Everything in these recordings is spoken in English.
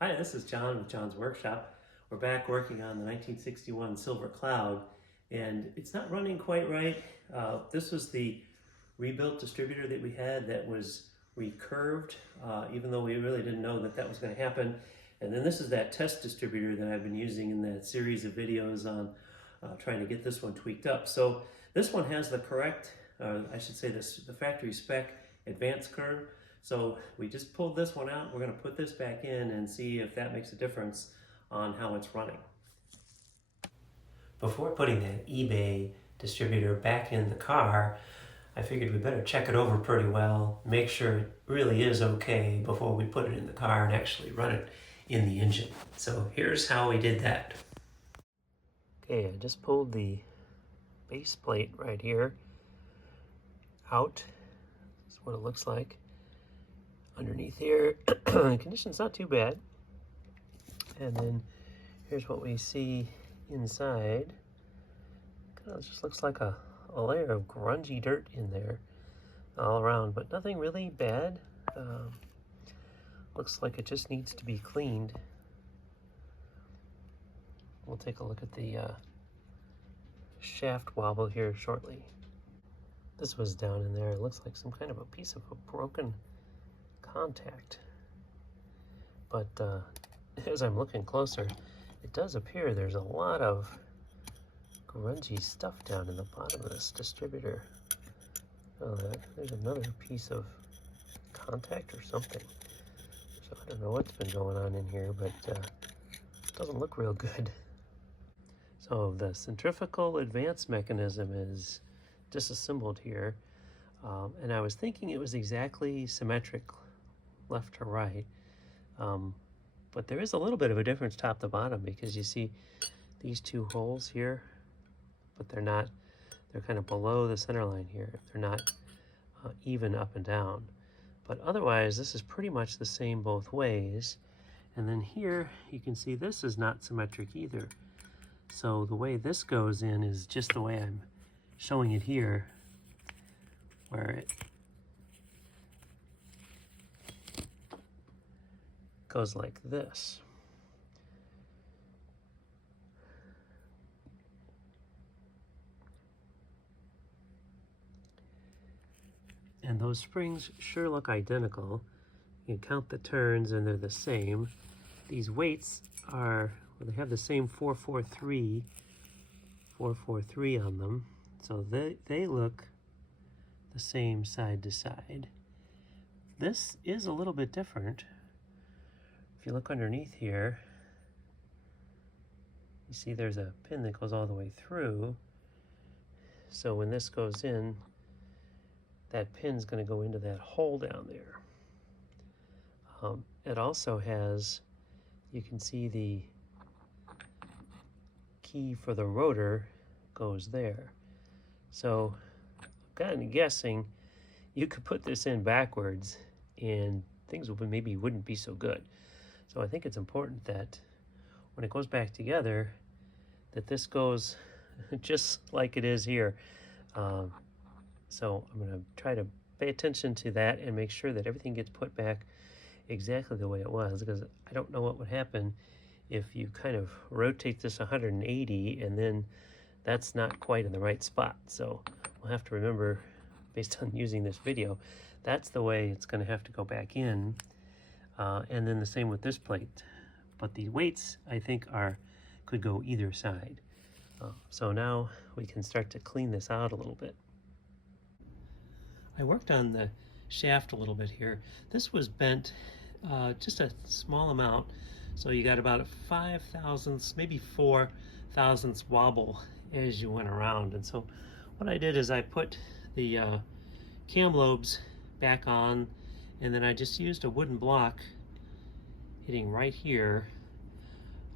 Hi, this is John with John's Workshop. We're back working on the 1961 Silver Cloud, and it's not running quite right. This was the rebuilt distributor that we had that was recurved, even though we really didn't know that that was going to happen. And then this is that test distributor that I've been using in that series of videos on trying to get this one tweaked up. So this one has the correct, I should say the factory spec advanced curve. So we just pulled this one out. We're going to put this back in and see if that makes a difference on how it's running. Before putting that eBay distributor back in the car, I figured we better check it over pretty well, make sure it really is okay before we put it in the car and actually run it in the engine. So here's how we did that. Okay, I just pulled the base plate right here out. That's what it looks like. Underneath here, the condition's not too bad. And then here's what we see inside. Kind of just looks like a layer of grungy dirt in there all around, but nothing really bad. Looks like it just needs to be cleaned. We'll take a look at the shaft wobble here shortly. This was down in there. It looks like some kind of a piece of a broken contact. But as I'm looking closer, it does appear there's a lot of grungy stuff down in the bottom of this distributor. Oh, there's another piece of contact or something. So I don't know what's been going on in here, but it doesn't look real good. So the centrifugal advance mechanism is disassembled here. And I was thinking it was exactly symmetric left to right. But there is a little bit of a difference top to bottom, because you see these two holes here, but they're not, they're kind of below the center line here. They're not even up and down. But otherwise, this is pretty much the same both ways. And then here, you can see this is not symmetric either. So the way this goes in is just the way I'm showing it here, where it goes like this. And those springs sure look identical. You can count the turns and they're the same. These weights are, well, they have the same 443 on them. So they look the same side to side. This is a little bit different. If you look underneath here, you see there's a pin that goes all the way through. So when this goes in, that pin's going to go into that hole down there. It also has, you can see the key for the rotor goes there. So I'm kind of guessing you could put this in backwards and things maybe wouldn't be so good. So I think it's important that when it goes back together, that this goes just like it is here. So I'm going to try to pay attention to that and make sure that everything gets put back exactly the way it was, because I don't know what would happen if you kind of rotate this 180 and then that's not quite in the right spot. So we'll have to remember, based on using this video, that's the way it's going to have to go back in. And then the same with this plate. But the weights, I think, could go either side. So now we can start to clean this out a little bit. I worked on the shaft a little bit here. This was bent just a small amount. So you got about a 5 thousandths, maybe 4 thousandths wobble as you went around. And so what I did is I put the cam lobes back on, and then I just used a wooden block hitting right here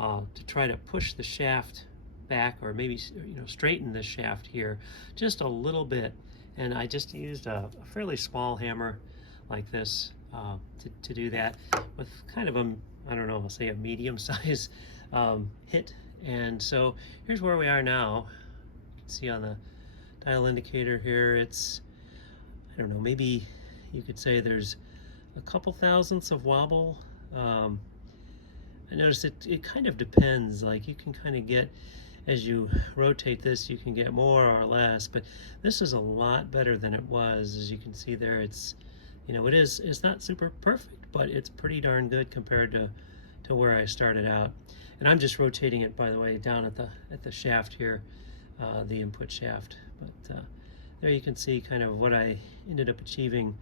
to try to push the shaft back, or maybe straighten the shaft here just a little bit. And I just used a fairly small hammer like this to do that, with kind of a, I don't know, I'll say a medium size hit. And so here's where we are now. You can see on the dial indicator here, it's, I don't know, maybe you could say there's a couple thousandths of wobble. I noticed it kind of depends. Like you can kind of get, as you rotate this, you can get more or less, but this is a lot better than it was. As you can see there, it's, you know, it's not super perfect, but it's pretty darn good compared to where I started out. And I'm just rotating it, by the way, down at the shaft here, the input shaft. But there you can see kind of what I ended up achieving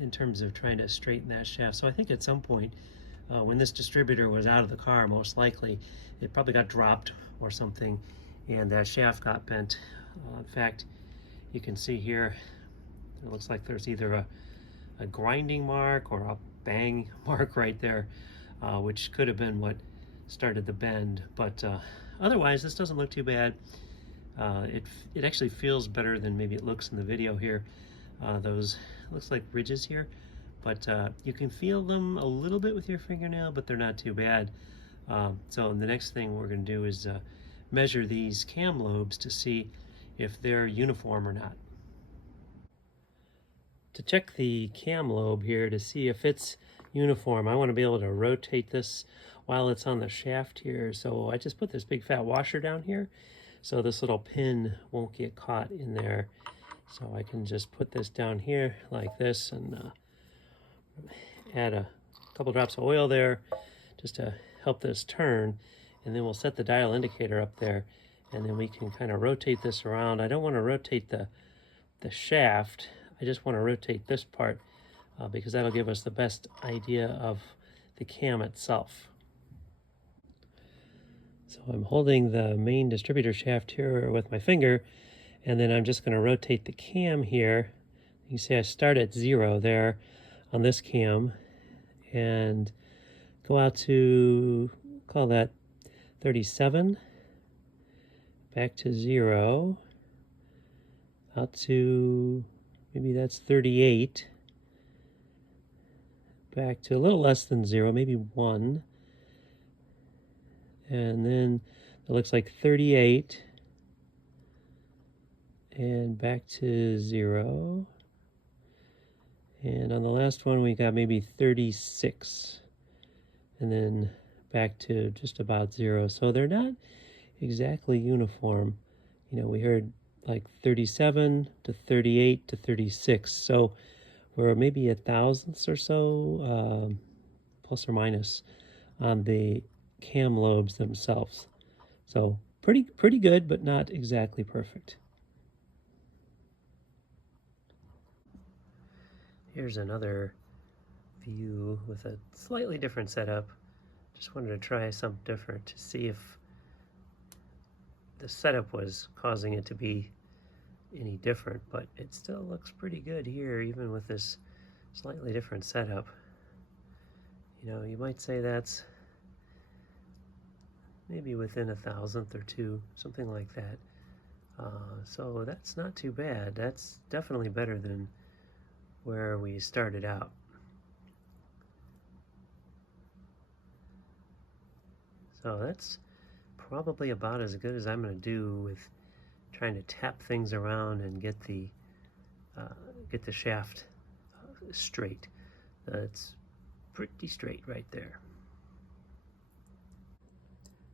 in terms of trying to straighten that shaft. So I think at some point, when this distributor was out of the car, most likely, it probably got dropped or something, and that shaft got bent. In fact, you can see here, it looks like there's either a grinding mark or a bang mark right there, which could have been what started the bend. But otherwise, this doesn't look too bad. It actually feels better than maybe it looks in the video here. Those looks like ridges here, but you can feel them a little bit with your fingernail, but they're not too bad. So the next thing we're going to do is measure these cam lobes to see if they're uniform or not. To check the cam lobe here to see if it's uniform, I want to be able to rotate this while it's on the shaft here. So I just put this big fat washer down here so this little pin won't get caught in there. So I can just put this down here like this and add a couple drops of oil there just to help this turn, and then we'll set the dial indicator up there, and then we can kind of rotate this around. I don't want to rotate the shaft, I just want to rotate this part because that'll give us the best idea of the cam itself. So I'm holding the main distributor shaft here with my finger, and then I'm just going to rotate the cam here. You can see I start at 0 there on this cam and go out to, call that 37, back to 0, out to, maybe that's 38, back to a little less than 0, maybe 1, and then it looks like 38, and back to 0, and on the last one we got maybe 36, and then back to just about 0. So they're not exactly uniform. You know, we heard like 37 to 38 to 36, so we're maybe a thousandths or so, plus or minus, on the cam lobes themselves. So pretty good, but not exactly perfect. Here's another view with a slightly different setup. Just wanted to try something different to see if the setup was causing it to be any different, but it still looks pretty good here, even with this slightly different setup. You know, you might say that's maybe within a thousandth or two, something like that. So that's not too bad. That's definitely better than where we started out. So that's probably about as good as I'm going to do with trying to tap things around and get the shaft straight. It's pretty straight right there.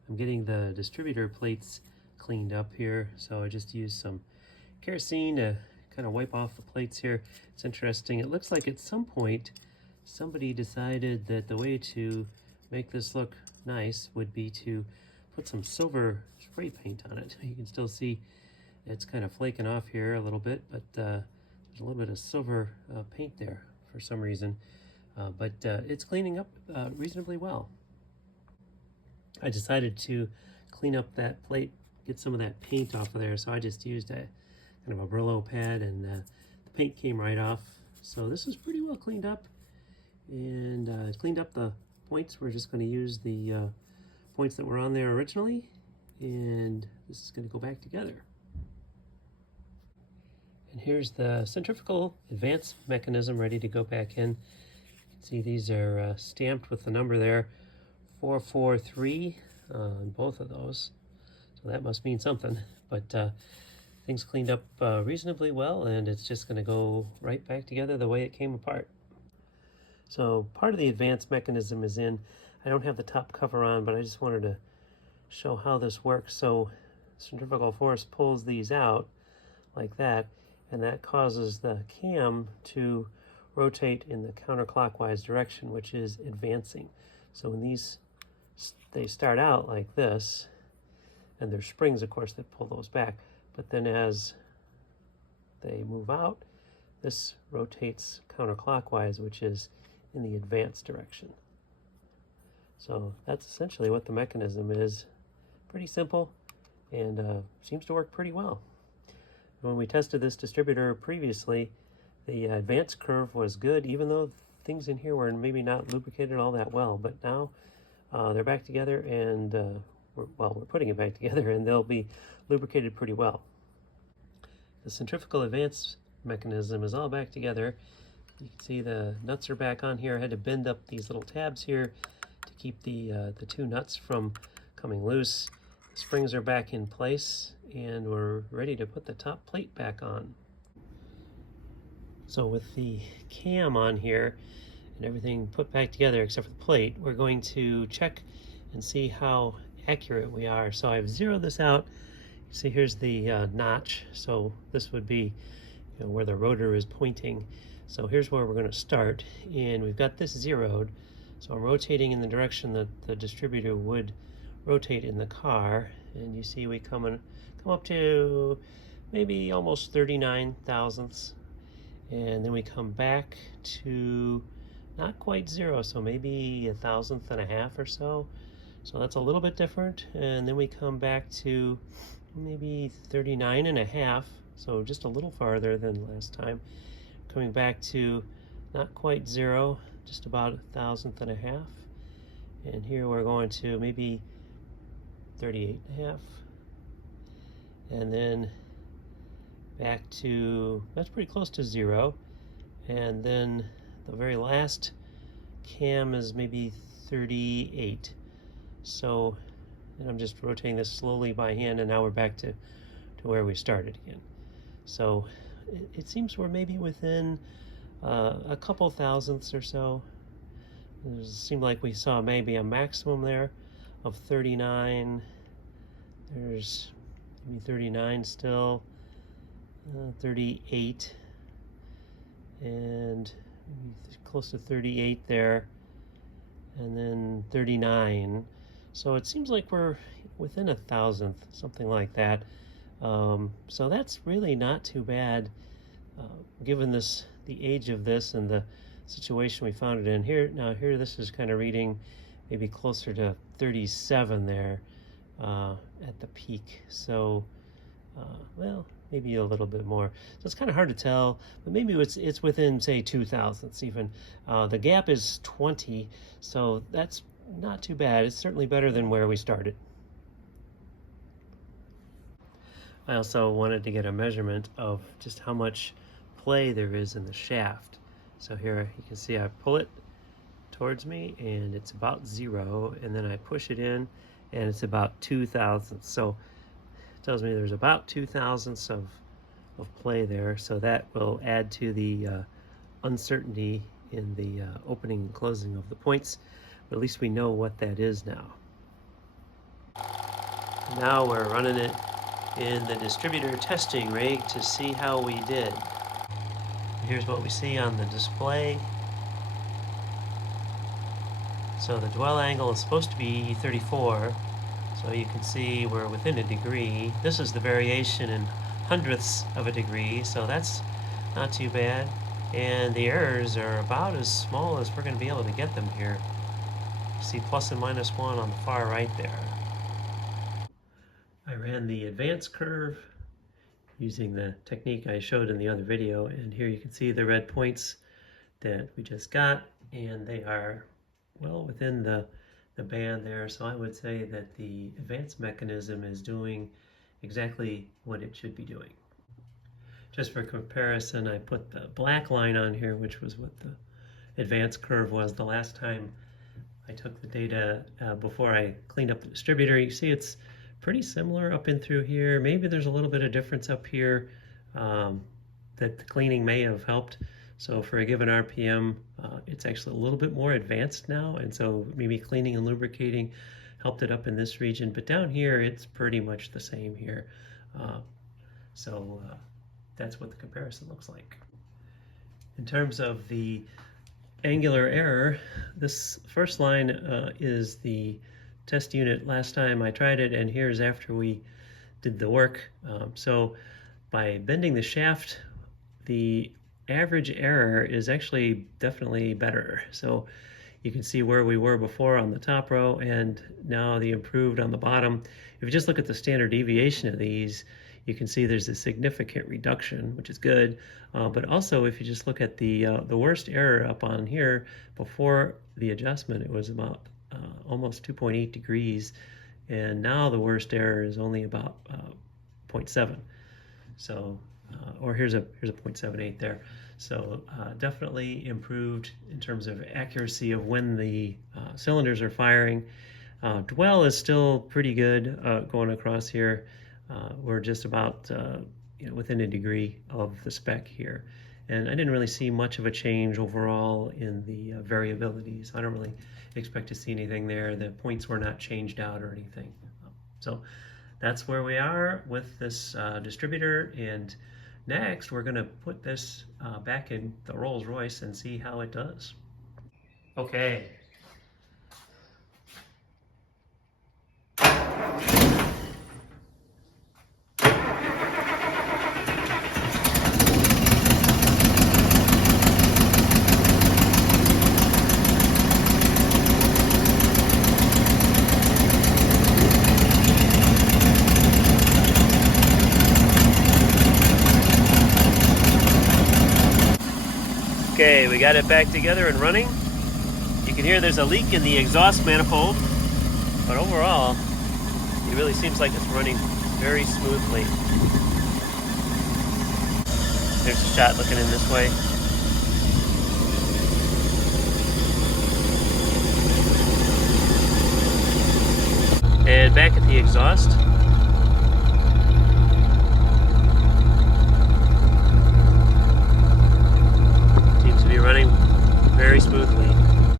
I'm getting the distributor plates cleaned up here, so I just used some kerosene to kind of wipe off the plates here. It's interesting. It looks like at some point somebody decided that the way to make this look nice would be to put some silver spray paint on it. You can still see it's kind of flaking off here a little bit, but there's a little bit of silver paint there for some reason. But it's cleaning up reasonably well. I decided to clean up that plate, get some of that paint off of there, so I just used a kind of a Brillo pad, and the paint came right off. So this is pretty well cleaned up, and cleaned up the points. We're just going to use the points that were on there originally, and this is going to go back together. And here's the centrifugal advance mechanism ready to go back in. You can see these are stamped with the number there, 443 on both of those, so that must mean something. But things cleaned up reasonably well, and it's just going to go right back together the way it came apart. So part of the advanced mechanism is in. I don't have the top cover on, but I just wanted to show how this works. So centrifugal force pulls these out like that, and that causes the cam to rotate in the counterclockwise direction, which is advancing. So when they start out like this, and there's springs, of course, that pull those back, but then as they move out, this rotates counterclockwise, which is in the advanced direction. So that's essentially what the mechanism is. Pretty simple, and seems to work pretty well. When we tested this distributor previously, the advanced curve was good, even though things in here were maybe not lubricated all that well. But now they're back together, and we're putting it back together, and they'll be lubricated pretty well. The centrifugal advance mechanism is all back together. You can see the nuts are back on here. I had to bend up these little tabs here to keep the two nuts from coming loose. The springs are back in place, and we're ready to put the top plate back on. So with the cam on here and everything put back together except for the plate, we're going to check and see how accurate we are. So I've zeroed this out. You see here's the notch. So this would be where the rotor is pointing. So here's where we're going to start, and we've got this zeroed. So I'm rotating in the direction that the distributor would rotate in the car, and you see we come up to maybe almost 39 thousandths, and then we come back to not quite zero, so maybe 1/1000 or so. So that's a little bit different, and then we come back to maybe 39.5, so just a little farther than last time. Coming back to not quite zero, just about 1/1000. And here we're going to maybe 38.5. And then back to, that's pretty close to zero. And then the very last cam is maybe 38. So, and I'm just rotating this slowly by hand, and now we're back to where we started again. So it seems we're maybe within a couple thousandths or so. It seemed like we saw maybe a maximum there of 39. There's maybe 39 still, 38, and maybe close to 38 there, and then 39. So it seems like we're within 1/1000th, something like that. So that's really not too bad, given the age of this and the situation we found it in. Here this is kind of reading maybe closer to 37 there at the peak. So well, maybe a little bit more. So it's kind of hard to tell, but maybe it's within, say, 2/1000ths even. The gap is 20, so that's not too bad. It's certainly better than where we started. I also wanted to get a measurement of just how much play there is in the shaft. So here you can see I pull it towards me and it's about 0, and then I push it in and it's about 2/1000. So it tells me there's about 2/1000 of play there. So that will add to the uncertainty in the opening and closing of the points. But at least we know what that is now. Now we're running it in the distributor testing rig to see how we did. Here's what we see on the display. So the dwell angle is supposed to be 34, so you can see we're within a degree. This is the variation in hundredths of a degree, so that's not too bad. And the errors are about as small as we're going to be able to get them here. You see plus and minus 1 on the far right there. I ran the advance curve using the technique I showed in the other video, and here you can see the red points that we just got, and they are well within the band there. So I would say that the advance mechanism is doing exactly what it should be doing. Just for comparison, I put the black line on here, which was what the advance curve was the last time I took the data before I cleaned up the distributor. You see it's pretty similar up in through here. Maybe there's a little bit of difference up here that the cleaning may have helped, So for a given RPM, it's actually a little bit more advanced now, and so maybe cleaning and lubricating helped it up in this region, but down here it's pretty much the same here. So that's what the comparison looks like. In terms of the angular error, this first line is the test unit last time I tried it, and here's after we did the work. So by bending the shaft, the average error is actually definitely better. So you can see where we were before on the top row and now the improved on the bottom. If you just look at the standard deviation of these, you can see there's a significant reduction, which is good. But also if you just look at the worst error up on here, before the adjustment, it was about almost 2.8 degrees. And now the worst error is only about 0.7. So, or here's a 0.78 there. So definitely improved in terms of accuracy of when the cylinders are firing. Dwell is still pretty good going across here. We're just about within a degree of the spec here. And I didn't really see much of a change overall in the variabilities. I don't really expect to see anything there. The points were not changed out or anything. So that's where we are with this distributor. And next, we're going to put this back in the Rolls Royce and see how it does. Okay. Okay, we got it back together and running. You can hear there's a leak in the exhaust manifold, but overall, it really seems like it's running very smoothly. There's a shot looking in this way. And back at the exhaust,